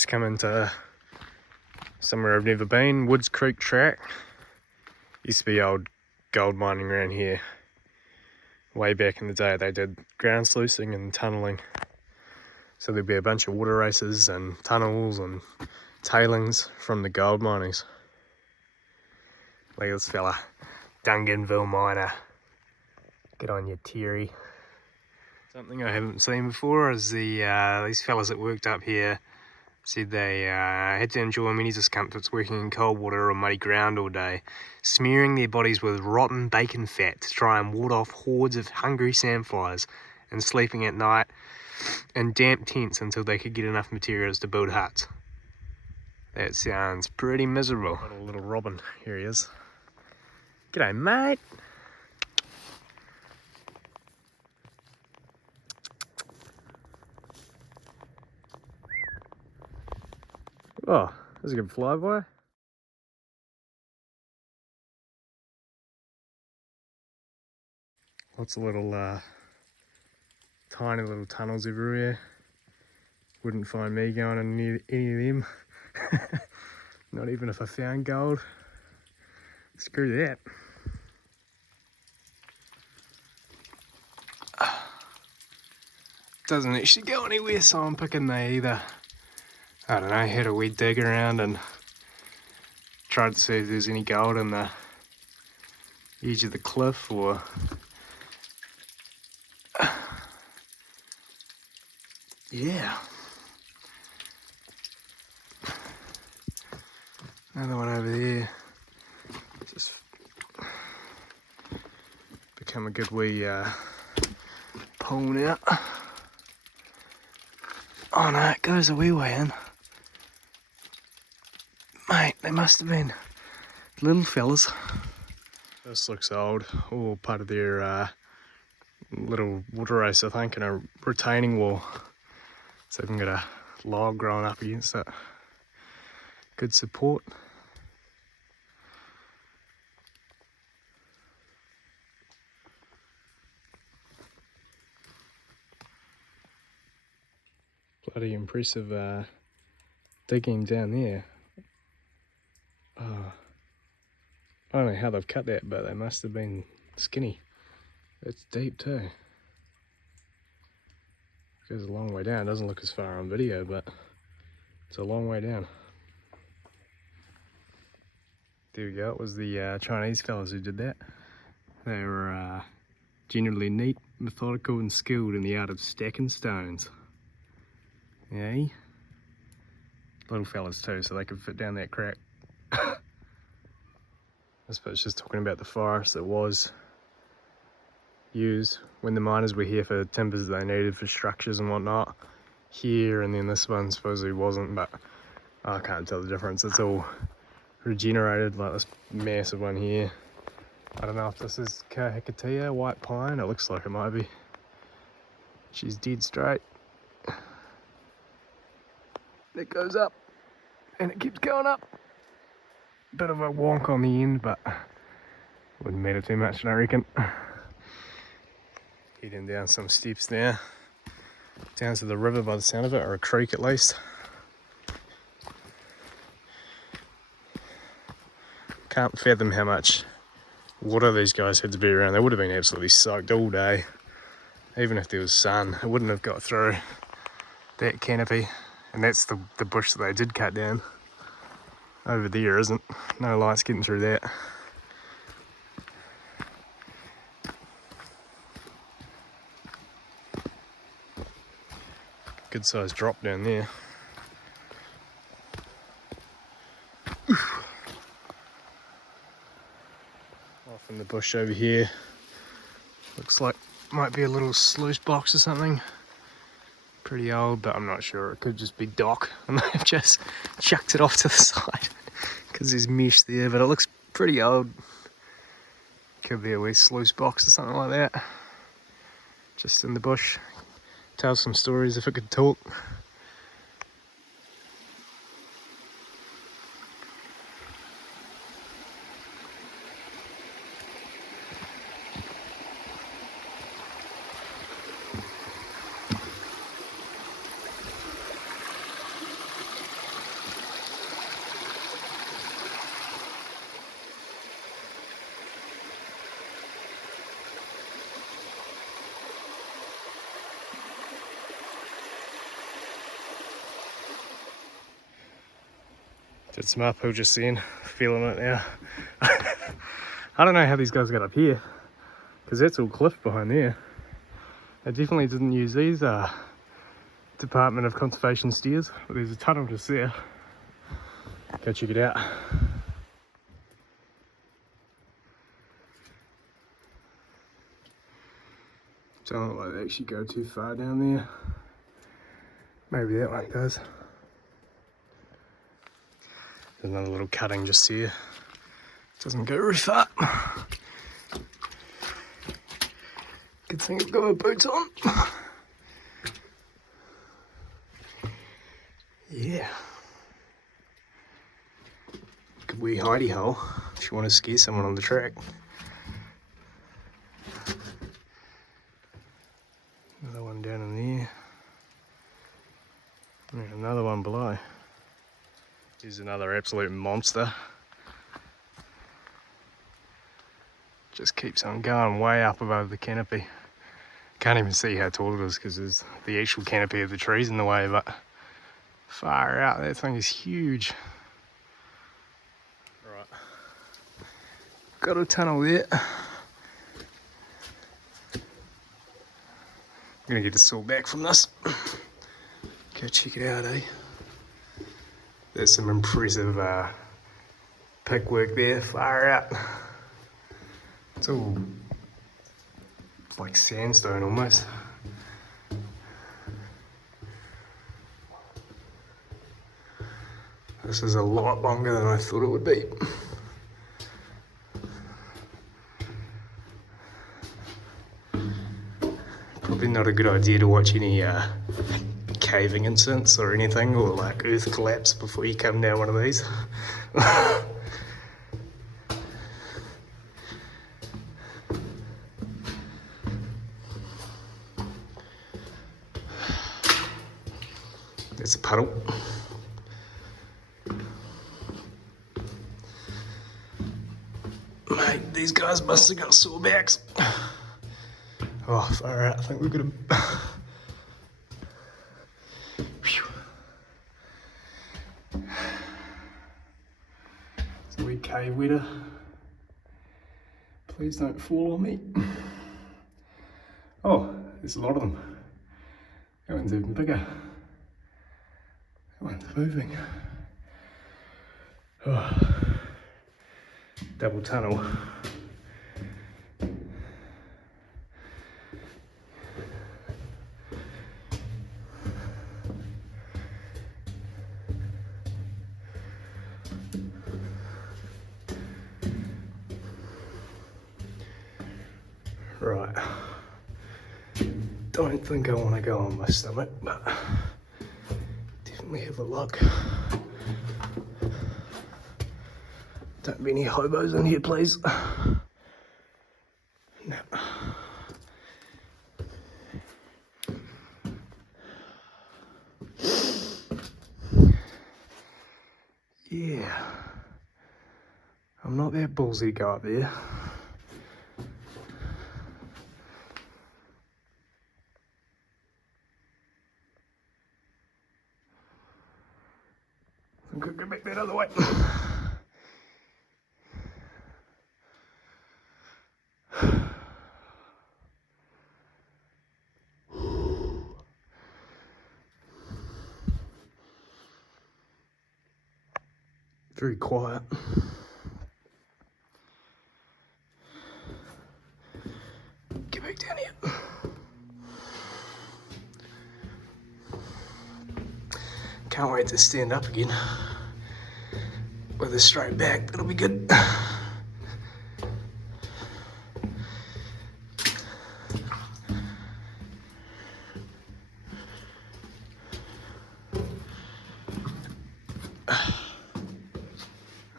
Just come into somewhere I've never been, Woods Creek Track. Used to be old gold mining around here. Way back in the day they did ground sluicing and tunnelling. So there'd be a bunch of water races and tunnels and tailings from the gold minings. Look at this fella, Dunganville miner. Get on your Terry. Something I haven't seen before is these fellas that worked up here said they had to endure many discomforts working in cold water or muddy ground all day, smearing their bodies with rotten bacon fat to try and ward off hordes of hungry sandflies, and sleeping at night in damp tents until they could get enough materials to build huts. That sounds pretty miserable. Got a little robin, here he is. G'day mate. Oh, that's a good flyby. Lots of little tiny little tunnels everywhere. Wouldn't find me going in any of them. Not even if I found gold. Screw that. Doesn't actually go anywhere, so I'm picking they either, I don't know, had a wee dig around and tried to see if there's any gold in the edge of the cliff, or yeah. Another one over there. Just become a good wee pull now. Oh no, it goes a wee way in. Mate, they must have been little fellas. This looks old, all part of their little water race, I think, and a retaining wall. So I can get a log growing up against it. Good support. Bloody impressive digging down there. Oh, I don't know how they've cut that, but they must have been skinny. It's deep too. Goes a long way down. Doesn't look as far on video, but it's a long way down. There we go. It was the Chinese fellas who did that. They were generally neat, methodical and skilled in the art of stacking stones. Yeah. Little fellas too, so they could fit down that crack. I suppose just talking about the forest that was used when the miners were here for timbers that they needed for structures and whatnot. Here, and then this one supposedly wasn't, but I can't tell the difference. It's all regenerated, like this massive one here. I don't know if this is Kahikatea, white pine. It looks like it might be. She's dead straight. It goes up, and it keeps going up. Bit of a wonk on the end, but wouldn't matter too much, I reckon. Heading down some steps now, down to the river by the sound of it, or a creek at least. Can't fathom how much water these guys had to be around. They would have been absolutely soaked all day. Even if there was sun, it wouldn't have got through that canopy. And that's the bush that they did cut down. Over there isn't. No lights getting through that. Good sized drop down there. Off in the bush over here. Looks like might be a little sluice box or something. Pretty old, but I'm not sure. It could just be dock and they've just chucked it off to the side because there's mesh there, but it looks pretty old. Could be a wee sluice box or something like that. Just in the bush. Tell some stories if it could talk. Did some uphill just then, feeling it now. I don't know how these guys got up here, because that's all cliff behind there. They definitely didn't use these Department of Conservation stairs, but there's a tunnel just there. Go check it out. Don't look like they actually go too far down there. Maybe that one does. There's another little cutting just here. Doesn't go very far. Good thing I've got my boots on. Yeah. Good wee hidey hole if you want to scare someone on the track. Another one down in there. And another one below. Here's another absolute monster. Just keeps on going way up above the canopy. Can't even see how tall it is because there's the actual canopy of the trees in the way, but far out, that thing is huge. Right, got a tunnel there. I'm gonna get a saw back from this. Go check it out, eh? There's some impressive pick work there, far out. It's all like sandstone almost. This is a lot longer than I thought it would be. Probably not a good idea to watch any caving incidents or anything, or like earth collapse before you come down one of these. There's a puddle. Mate, these guys must have got sore backs. Oh, far out. I think we've got a... It's a wee cave wetter. Please don't fall on me. Oh, there's a lot of them. That one's even bigger. That one's moving. Oh. Double tunnel. Right. Don't think I want to go on my stomach, but definitely have a look. Don't be any hobos in here, please. No. Yeah. I'm not that ballsy to go up there. I could go back that other way. Very quiet. Get back down here. Can't wait to stand up again with a straight back. That'll be good.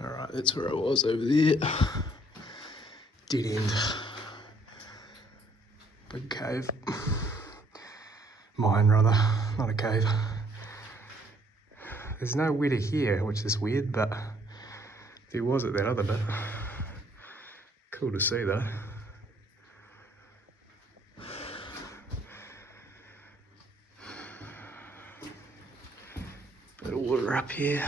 Alright, that's where I was over there. Dead end. Big cave. Mine rather, not a cave. There's no wetter here, which is weird, but there was at that other bit. Cool to see though. Bit of water up here.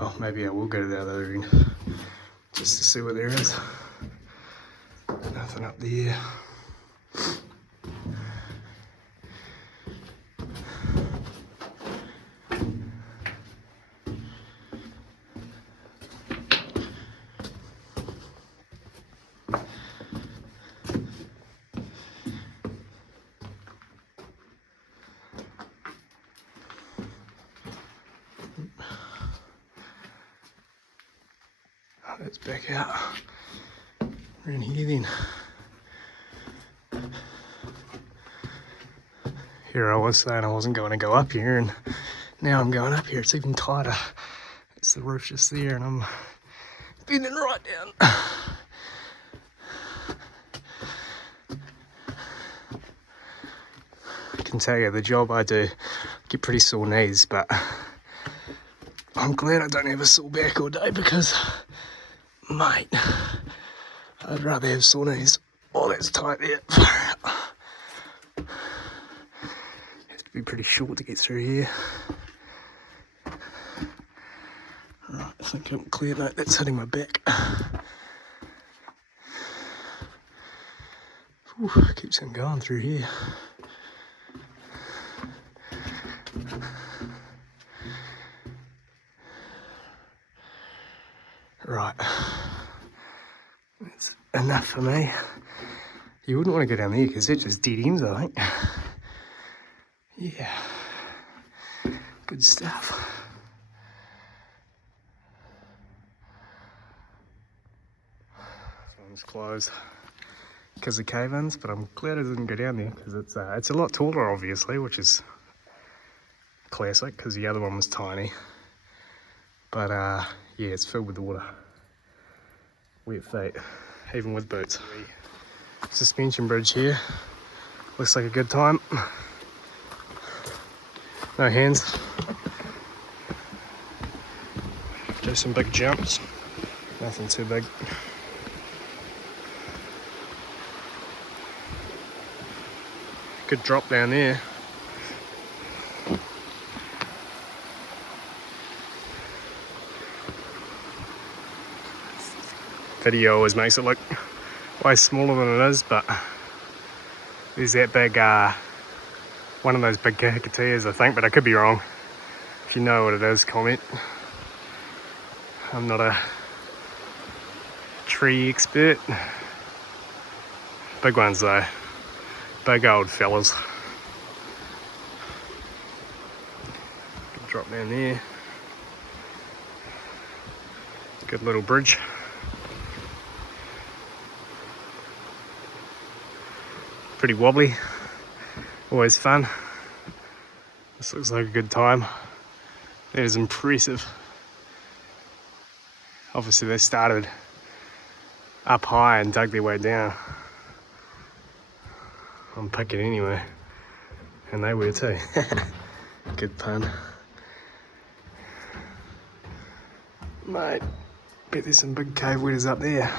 well, maybe I will go to the other end just to see what there is. Nothing up there. Let's back out around here then. Here I was saying I wasn't going to go up here, and now I'm going up here. It's even tighter. It's the roof just there, and I'm bending right down. I can tell you, the job I do, I get pretty sore knees, but I'm glad I don't have a sore back all day because, mate, I'd rather have sore knees. Oh, that's tight there. Has to be pretty short to get through here. Right, I think I'm clear. No, that's hitting my back. Ooh, keeps on going through here. Right, that's enough for me. You wouldn't want to go down there because it just dead ends, I think. Yeah, good stuff. This one's closed because of cave-ins, but I'm glad I didn't go down there because it's a lot taller, obviously, which is classic because the other one was tiny. But yeah, it's filled with water. Wet feet, even with boots. Suspension bridge here. Looks like a good time. No hands. Do some big jumps. Nothing too big. Good drop down there. Video always makes it look way smaller than it is, but there's that big, one of those big Kahikateas, I think, but I could be wrong. If you know what it is, comment. I'm not a tree expert. Big ones though, big old fellas. Good drop down there. Good little bridge. Pretty wobbly, always fun. This looks like a good time. That is impressive. Obviously they started up high and dug their way down. I'm picking anyway, and they were too. Good pun. Mate, bet there's some big cave wetters up there.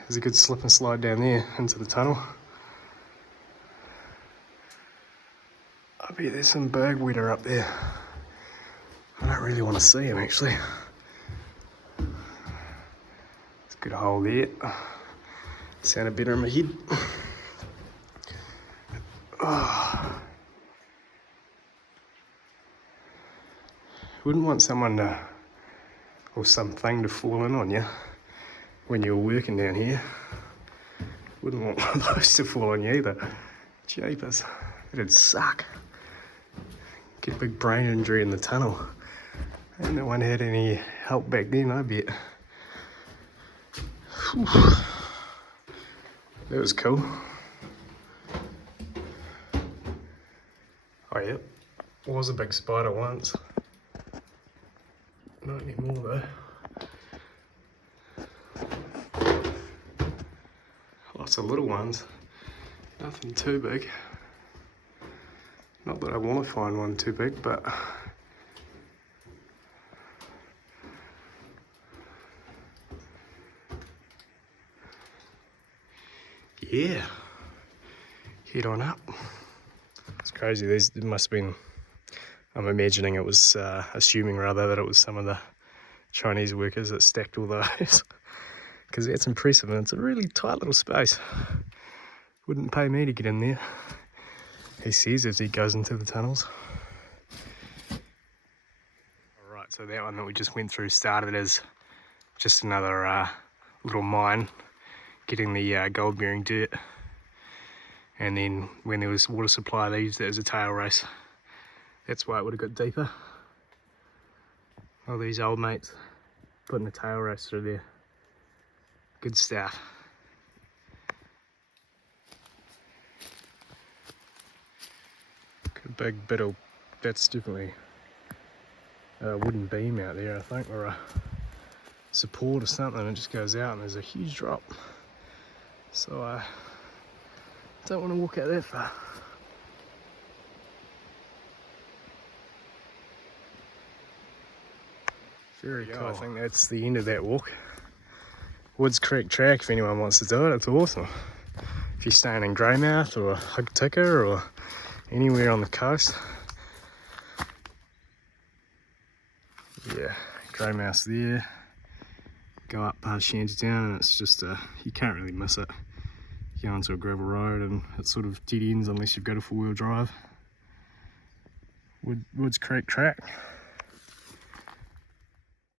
There's a good slip and slide down there into the tunnel. I bet there's some berg wetter up there. I don't really want to see them actually. It's a good hole there. Sounded better in my head. Oh. Wouldn't want someone to, or something to fall in on you when you're working down here. Wouldn't want one of those to fall on you either. Jeepers, it'd suck. Get a big brain injury in the tunnel. Ain't no one had any help back then, I bet. Whew. That was cool. Oh yep, was a big spider once. Not anymore though. Lots of little ones. Nothing too big. Not that I want to find one too big, but yeah, head on up. It's crazy, there must have been I'm imagining it was, assuming rather, that it was some of the Chinese workers that stacked all those. Because that's impressive, and it's a really tight little space. Wouldn't pay me to get in there, he says as he goes into the tunnels. Alright, so that one that we just went through started as just another little mine getting the gold bearing dirt, and then when there was water supply they used it as a tail race. That's why it would have got deeper. All these old mates putting a tail race through there. Good stuff. A big bit of, that's definitely a wooden beam out there I think, or a support or something. It just goes out and there's a huge drop. So I don't want to walk out that far. Very cool. I think that's the end of that walk. Woods Creek Track, if anyone wants to do it, it's awesome. If you're staying in Greymouth or Hukatika or anywhere on the coast. Yeah, Greymouth's there. Go up past Shantytown and it's just, you can't really miss it. You go onto a gravel road and it sort of dead ends unless you've got a 4-wheel drive. Woods Creek Track.